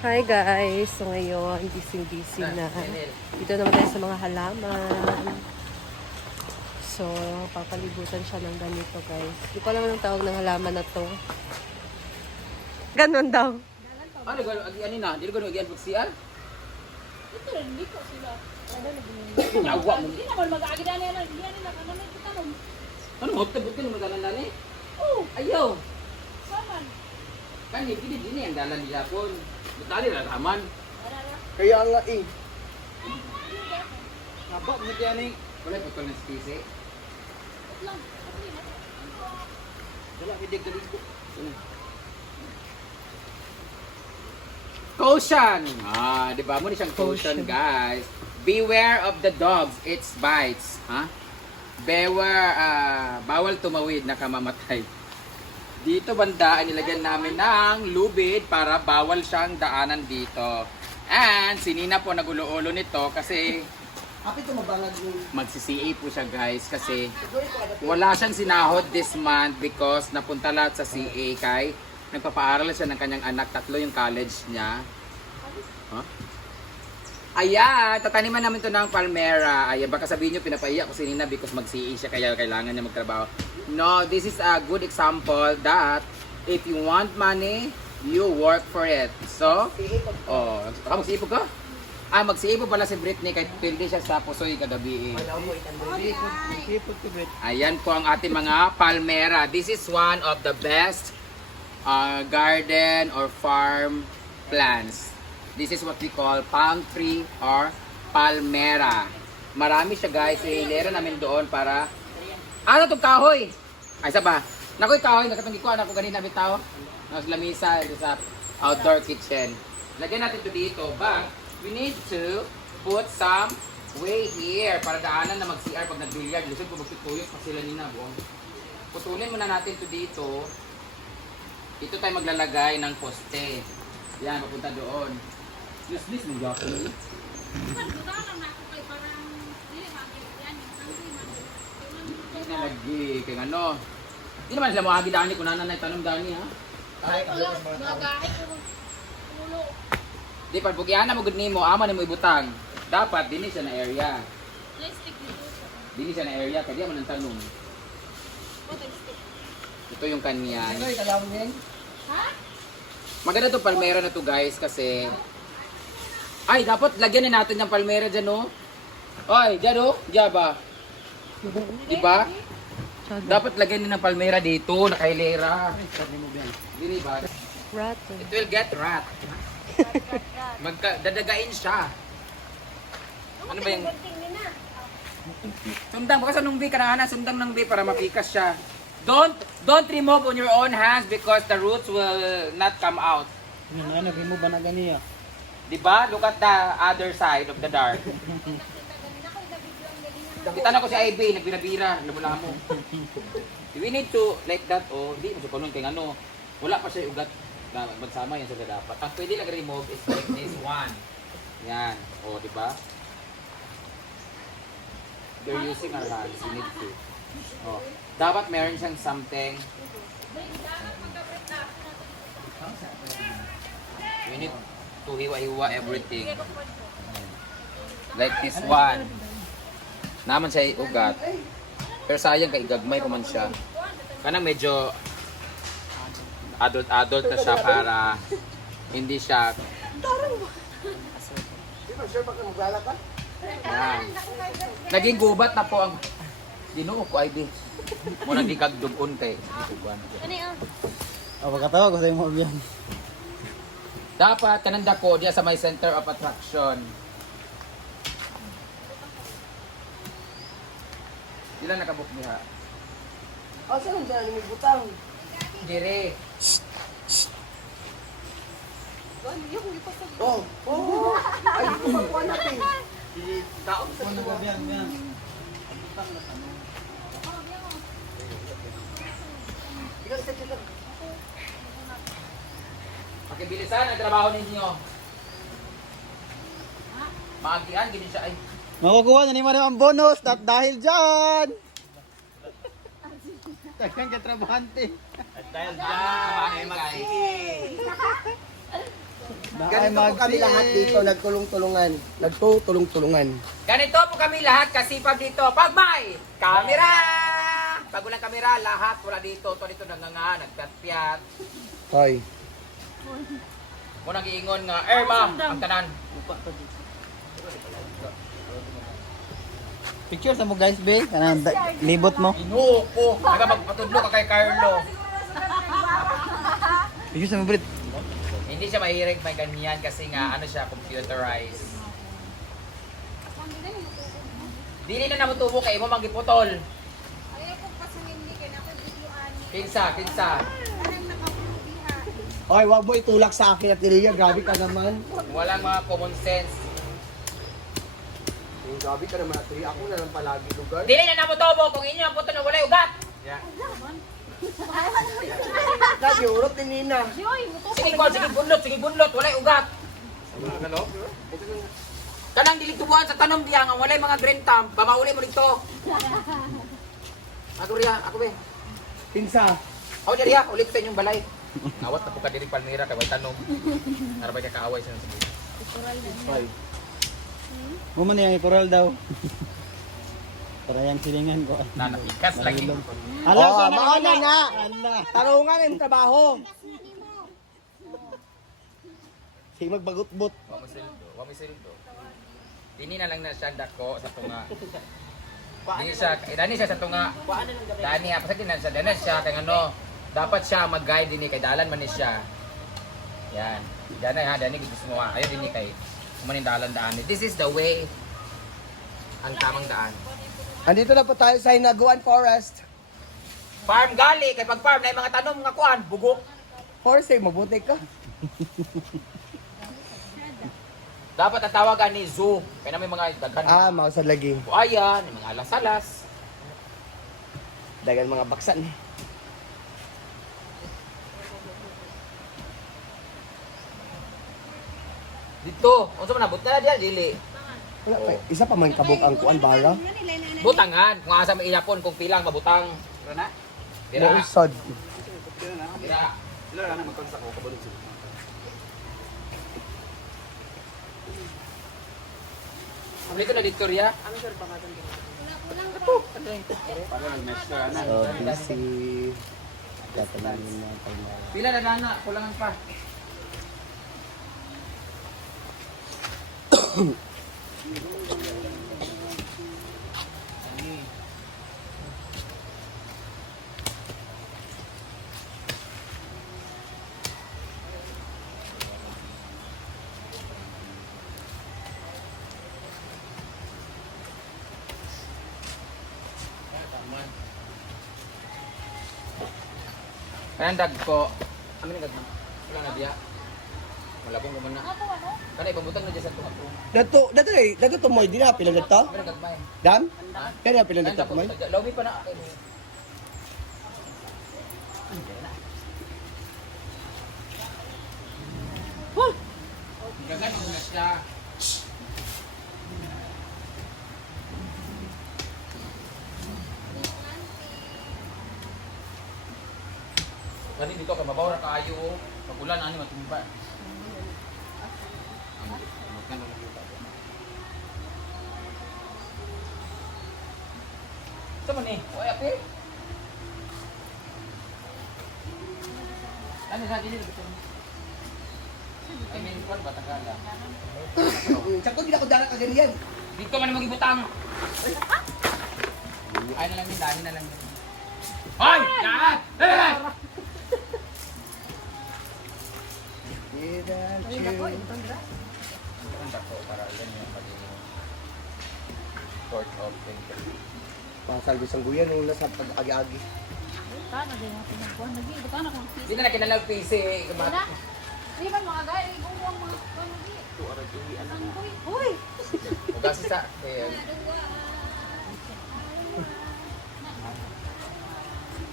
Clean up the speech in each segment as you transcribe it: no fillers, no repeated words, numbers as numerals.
Hi guys! So ngayon, busy na. Dito naman tayo sa mga halaman. So, papalibutan siya ng ganito guys. Hindi ko alam anong tawag ng halaman na to. Ganon daw. Ano gano'n? Ano na? Hindi gano'n agian pagsiya? Ito rin, dito sila. Yawa mo. Hindi naman mag-agi na nila. Hindi nila kanamay kita nun. Ano mo? Tabutin mo magalan dani? Oo, Ayaw. saman. Kan hindi din ang dalan nila po. Butali na raman. Arara. Kaya nga eh. Haba mo diyan ni. Wala putol ng spise. Ito lang. Ito lang. Wala bidig ka dito. Caution! Di ba mo ni siyang caution, guys. Beware of the dogs, its bites. Ha? Beware, bawal tumawid, nakamamatay. Dito banda, nilagyan namin ng lubid para bawal siyang daanan dito. And, sinina po nagulo-ulo nito kasi Kapit ito mabalag yung... magsi-CA po siya guys kasi wala siyang sinahod this month because napunta lahat sa CA kay nagpapaaral siya ng kanyang anak, 3 yung college niya. Huh? Ayan, tataniman namin to ng palmera. Ayan, baka sabihin nyo pinapaiyak ko si Nina because mag-CA siya kaya kailangan niya magtrabaho. No, this is a good example that if you want money, you work for it. So, mag-siipog ka? Mag-siipog pala si Britney kahit hindi siya sa Pusoy kagabi. Ayan po ang ating mga palmera. This is one of the best garden or farm plants. This is what we call palm tree or palmera. Marami siya guys. Hilera namin doon para... Ano itong kahoy? Ay, isa ba? Nakoy kahoy, nakatanggit ko. Anak ko ganina bitaw. Nasa lamisa sa outdoor kitchen. Lagyan natin ito dito. But we need to put some way here para daanan na mag-CR pag nag-billiard. Lusog po magtutuyok pa sila nina buong. Putulin muna natin ito dito. Dito tayo maglalagay ng poste. Yan, papunta doon. Useless mo Japanese. Pagkakalang na ako kay parang hindi magiging yan. Hindi na lagi. Kaya ano. Hindi naman sila makagi dani kung nanan na tanong dani ha. Ay, Mga gahe ko. Ulo. Di pag bugyan na mo gud nimo, ama nimo ibutang. Dapat dinhi siya na area. Nice stick dito. Dinhi siya na area kaya man ang tanong. What is stick? Ito yung kanya. ano yung kalawang yan? Ha? Maganda to palmera na to guys kasi ay dapat lagyan na natin ng palmera diyan no. Oy, diyan oh, diyan ba? Diba? Dapat lagyan din ng palmera dito, nakailera. Dili ba? Rotten. It will get rat. Dadagain siya. Ano ba yung... Sundang, baka sa nung B, kanahana, sundang ng B para mapikas siya. Don't remove on your own hands because the roots will not come out. Ano, mo ba na ganiya? Diba? Look at the other side of the dark. Kita na ko si IB, nagbira-bira, labo-lamo. We need to, like that, oh, hindi mo siya kunun kay ano, wala pa siya ugat. Magsama yan sa dapat. Ang pwede lang remove is like this one. Yan. O, di ba? They're using our hands. You need to. O. Dapat meron siyang something. We need to hiwa-hiwa everything. Like this one. Naman siya ugat. Pero sayang kay gagmay ko man siya. Kanang medyo adult na siya para hindi siya yan. Naging gubat na po ang dinuo ko ay di mo nang gikagdugon kay Ano yan? Pagkatawa ko sa'yo mo yan. dapat kananda ko diya sa may center of attraction. Ilan nakabuk niya? Saan dyan yung butang? Dire. Oh! Ay, kumakuha natin. Taon sa Ano ba yan? Pakibilisan ang trabaho ninyo. Maagian, gini siya ay. Makukuha na ni Mario ang bonus dahil dyan! Tagang katrabahante. Dahil dyan, guys. Ganito po kami lahat dito, nagtulong-tulungan. Nagtutulong-tulungan. Ganito po kami lahat kasipag dito. Pag may kamera! Pag walang kamera, lahat wala dito. Ito dito nagpiyat-piyat. Hoy. Munang giingon nga, ma'am, ang tanan. Picture sa mo guys, be. Kanang libot mo. Inuo ko. Naga magpatudlo ka kay Carlo. Picture sa mo, Brit. Hindi siya mahirig may ganyan kasi nga ano siya, computerized. Dili na namutubo kay mo manggiputol. Ayaw ko pa sa hindi kaya ako videoan. Kinsa. Parang nakapuliha. Hoy, wag mo itulak sa akin at Lilia. Grabe ka naman. Walang mga common sense. Grabe ka naman at Lilia. Ako na lang palagi lugar. Dili na namutubo kung inyo ang puto na walay ugat. Yeah. Lagi, urot ni Nina. Joy, muto Sige bunlot, walay ugat. Kanang dili tubuan sa tanom diya nga walay mga green thumb, pamauli mo dito. Ako riya, ako be. Pinsa. Ako diya, ulit sa inyong balay. Awat na po ka diri Palmira kay way tanom. Arabay ka kaaway sa sige. Hoy. Mo man yung coral daw. Para yung silingan ko. Nanapikas lagi. Ala, Oh, sana mauna ka nga. Ala. Tarungan yung trabaho. Sige, magbagot-bot. Wa mo sildo. Dini na lang na siya dako sa tunga. Dani siya sa tunga. Dani apa sa siya, dani siya kay ano. Dapat siya mag-guide dinhi kay dalan man ni siya. Yan. Dani gusto mo. Ayo dinhi kay kumanin dalan daan. This is the way ang tamang daan. Andito na po tayo sa Hinaguan Forest. Farm gali kay pag farm na yung mga tanom nga kuan, bugok. Forest, mabuti ka. Dapat ang tawagan ni zoo. Kaya na may mga daghan. Mga sa lagi. Buaya, may mga alas-alas. Dagan mga baksan. Dito, unsa man nabot na diya dili. Wala pa. Isa pa man kabuk ang kuan bara. Butangan, kung asa may iyapon kung pilang mabutang. Dira. Mausod. Dira. Dito na dito Ria. So, busy. Tatanungin na tayo. Pila na dana, kulangan pa. Kanang dagko. Amin ang gagman. Wala na diya. Malabong naman na. Kanay pabutang na diya sa tunga. Dato to mo, di na pilang dato? Amin ang gagmay. Dam? Kaya na pilang dato mo? Lawmi pa na. Gagan mo na siya. Kani dito kay mabaw ra kaayo. Pag ulan ani matumba. Sama ni, oy api. Ano sa dili dito? Ay may kon batagala. Sakto di ako dala ka ganyan. Dito man magibutang. Ay na lang din, dali na lang din. Hoy! Yan! Eh! Ang dako para yan yung magiging sort of thing. Pasal bisang guyan nung nasa pag-agi-agi. Tana din ako nagkuhan lagi. Tana ko. Hindi na nakinalag PC. Wala. Di ba mga gaya igong mga kuan lagi. Uy. Ugas isa.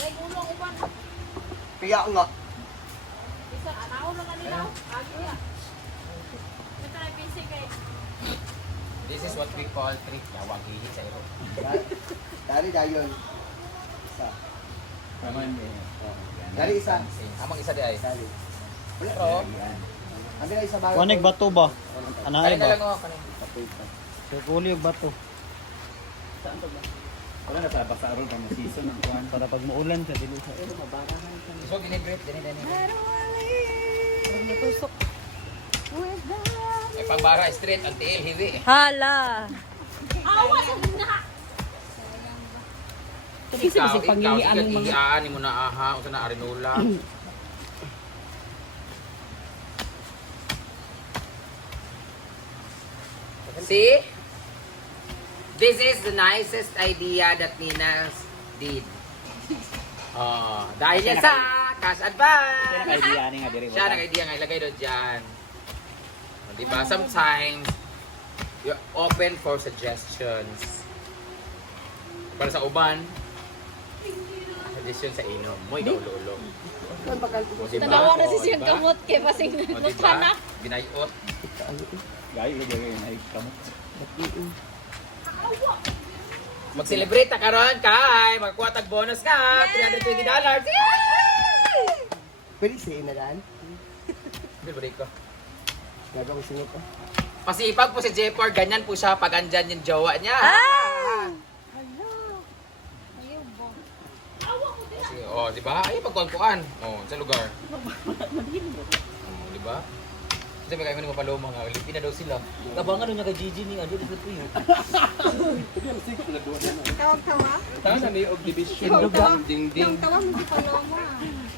Dai ulong uban. Kaya nga. Bisa anaw lang kanila. Agi ya. Ito na PC kay. This is what we call trick. Yawang hihi sa iro. Dari dayon. Isa. Naman. Dari isa. Amang isa di ay. Dari. Pero, Abi na isa bago. Kuanig bato ba? Anaay Kanin na ba? lang ako. Kanin. So kuli og bato. Wala na para basta aron kang season ng kuan. Para pag muulan sa dili sa So, ginigrip. Dini. Natusok. Ay, pagbara straight, ang tiil, hiwi. Hala! Awa sa na. Ikaw, igiaan mo na aha, o sa na arinula. See? This is the nicest idea that Nina did. Oh, dahil yan sa cash advance. Idea ni nga diri. Siya nag-idea nga ilagay doon dyan. O, diba? Sometimes, you're open for suggestions. Para sa uban, suggestion sa inom. Mo, ikaw ulo-ulo. O, diba? Tanawa na si O, siyang diba? kamot kay basing O, diba? nagtanak. Binayot. Gayo lagi ay kamot. Mag-celebrate na karon kay magkuha tag bonus ka $320. Pwede siya na daan. Celebrate ko. Gagawa ko singit ko. Pasipag po si Jepor, ganyan po siya pag andyan yung jowa niya. Kasi, oh, di ba? Ay, pagkuhan-kuhan. Oh, sa lugar. Oh, di ba? Kasi may kayo mo paloma nga. Lipi na daw sila. Kabangan niya kay Gigi ni adto sa tuyo. Tawa na may og division ng dingding. Tawa mo si Paloma.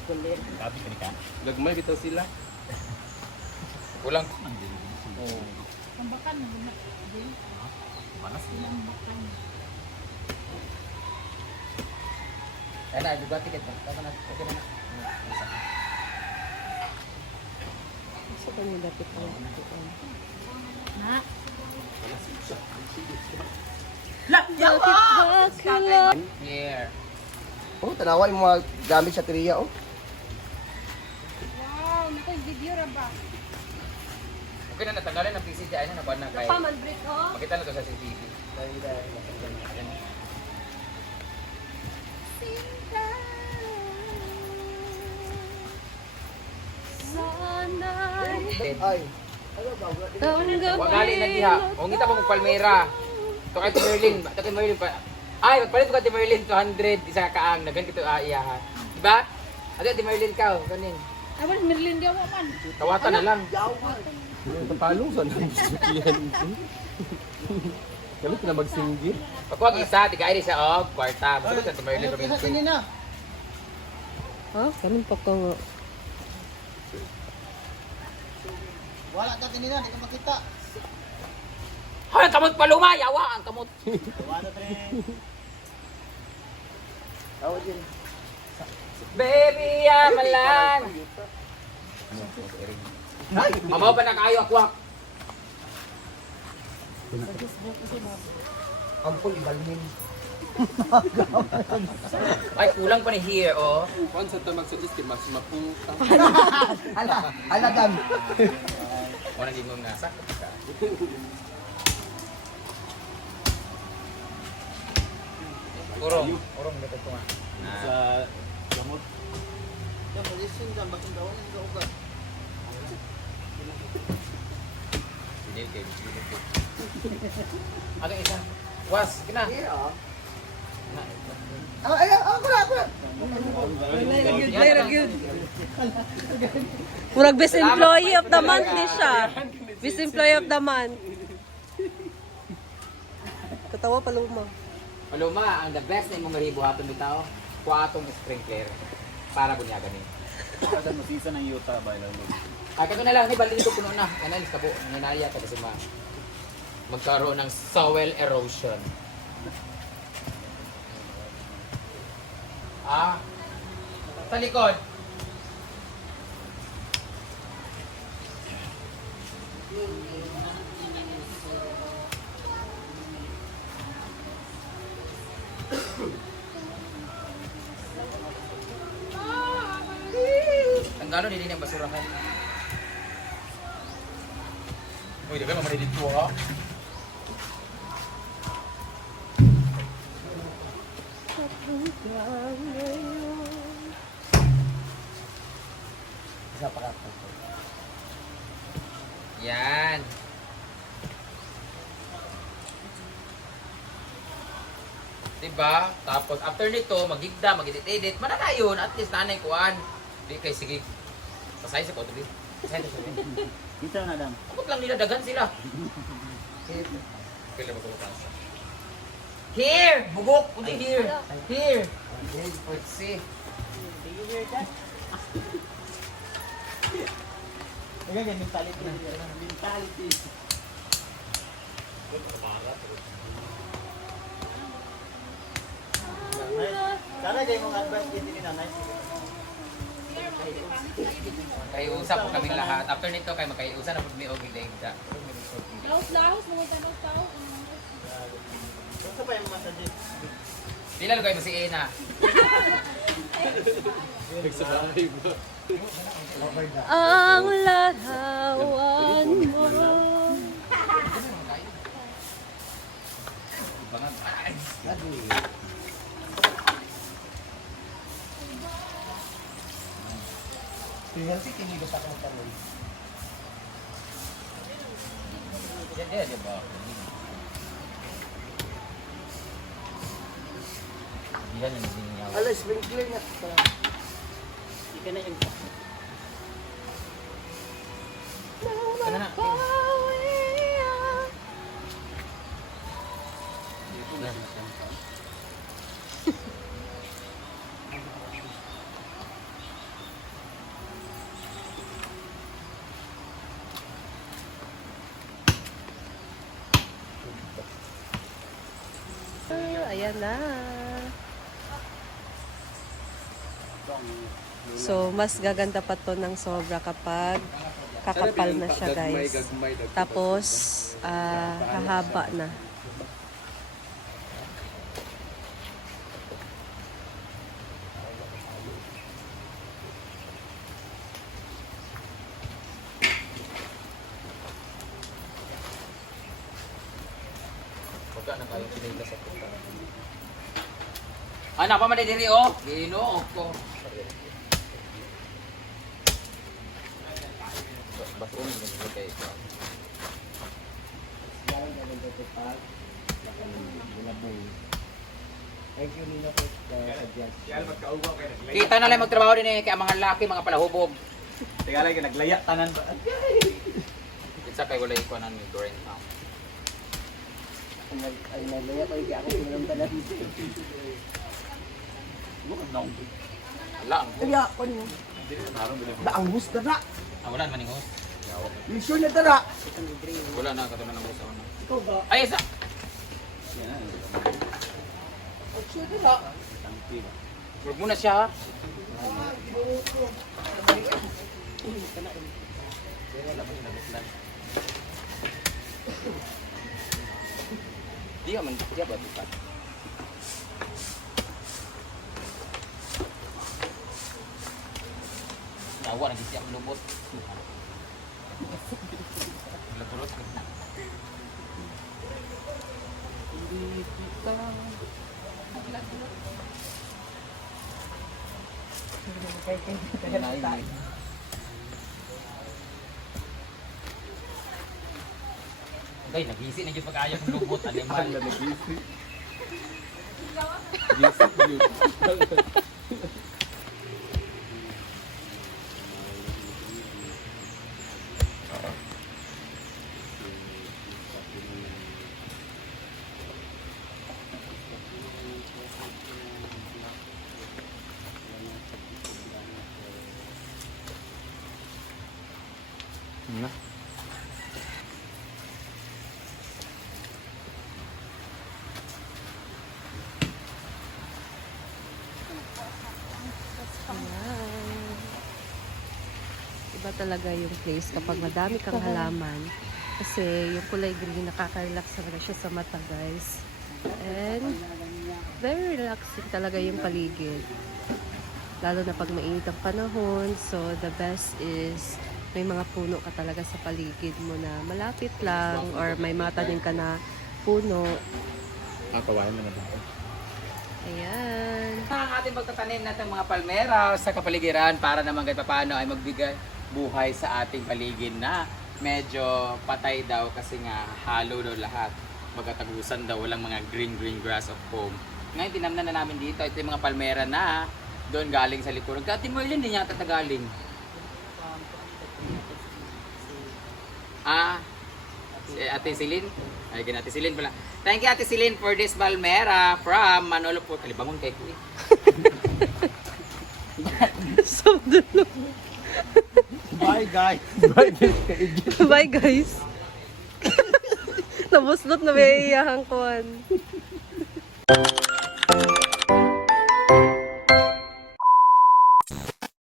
Sabi ka ni ka. Lagmay bitaw sila. Kulang. Kambakan mo na. Manas ni. Ay na, diba ticket ba? Tama na. Okay na na. Sa kanya dapat pala. Na. Here. Oh, tanawa yung mga gamit sa triya oh. Wow, nakoy video ra ba? Okay na, natanggalin ang PC dyan. Ano na ba na kay... Paman break ho? Makita na to sa CCTV. Ay. Huwag galing na diha. Huwag kita mo magpalmera. Ito kay Merlin. Ito kay Merlin pa. Ay, magpalit ko kay Merlin 200. Isa kaang. Nagan kito iyahan. Diba? Ate, Ate Merlin ka. Kanin. Awan Merlin di ako man. Tawatan na lang. Tapalong sa nang suklihan. Kami na magsinggit. Pag huwag isa, tigay rin siya. Oh, kwarta. Gusto ko sa Ate Merlin. Robinson. Ha? Kanin pa ka nga. Wala ka kanina, di ka makita. Hoy, ang kamot paluma. Yawa ang kamot. Wala tre. Tawa din. Baby, amalan. Mamaw pa na kayo, akwak. Ampul ibalhin. Ay, kulang pa ni here, oh. Ala dam. Wala nang ingong nasa. Urong dito ko nga. Sa gamot. Yung position dyan, bakit daw ang ugat? Ano isa? Was, kina. Ay, ako na. Murag best employee of the month ni siya. Best employee of the month. Katawa paluma. Paluma, ang the best na imong maribo hatong bitaw, kuha atong sprinkler para bunyagan ni. Kada mo season ng Utah ba lalo. Ay, kato na lang, ni bali dito puno na. Kanalis ka po, ninaya ka kasi magkaroon ng soil erosion. Ah, sa likod. Tanggalo nila ng basurahan. Uy, di ba mamali dito ha? Isa pa ka. Yan. Diba? Tapos after nito, magigda, mag-edit-edit. Mananayon, at least nanay kuan. Di kay sige. Pasay sa kotobi. Pasay sa kotobi. Kita na dam. Kapag lang nila dagan sila. Kailan mo kumukasa? Here! Bugok! Kunti here! Here! Let's see. Ganyan mentality. Mentality. Sana kayo mong advice din ni nanay. Kaya usap po kaming lahat. After nito, kayo magkaiusan na po may oging daigda. Laos-laos, mga tanong-tao. Basta pa yung massage. Di lalo kayo si Ena. Ang larawan mo. Tingnan si kinilos ako ng tanong. Yan, di ba? Yan yung zinyaw. Alas, sprinkler na. Hindi ka na yung Ano na? Ayan na. So, mas gaganda pa to ng sobra kapag kakapal na siya, guys. Tapos, hahaba na. Wala na kayo pinila sa puta. Anak pa madidiri oh. Ginoo ko. Bathroom ni kay ito. Thank you Nino for suggest. Kita na lang magtrabaho din eh kay mga lalaki mga palahubog. Teka lang, naglaya tanan ba? Kinsa kay wala iko nan ni Green Town. Ay, nalaya ko yung ako pinamdalan. Wala ang Kaya, ano yun? Daang hus na na. wala man ingos. Mission na na. Wala na katulad ng usa na. Ikaw ba? Ay isa. Mission na na. Wag muna siya. Dia man dia ba bukan. Nawa na siya lubot. Lubot. Hindi kita. Guys, nag-isi na yung pag-ayaw ng lubot. Animal. Ayan. Iba talaga yung place kapag madami kang halaman. Kasi yung kulay green, nakaka-relax talaga siya sa mata, guys. And very relaxing talaga yung paligid. Lalo na pag mainit ang panahon. So, the best is may mga puno ka talaga sa paligid mo na malapit lang or may mga tanim ka na puno. Tawahin mo na ba? Ayan. Ang ating pagtatanim natin mga palmera sa kapaligiran para naman kahit paano ay magbigay buhay sa ating paligid na medyo patay daw kasi nga hollow daw lahat. Magatagusan daw, walang mga green grass of home. Ngayon, tinamnan na namin dito. Ito yung mga palmera na doon galing sa likuran. Kati Merlin din yata galing. Si Ate Celine. Ay, Ate Celine pala. Thank you, Ate Celine, for this palmera from Manolo po. Kalibangon kay Kuya. So, dulo. Bye guys. Bye, guys. Nabuslot na may iyahang kuhan.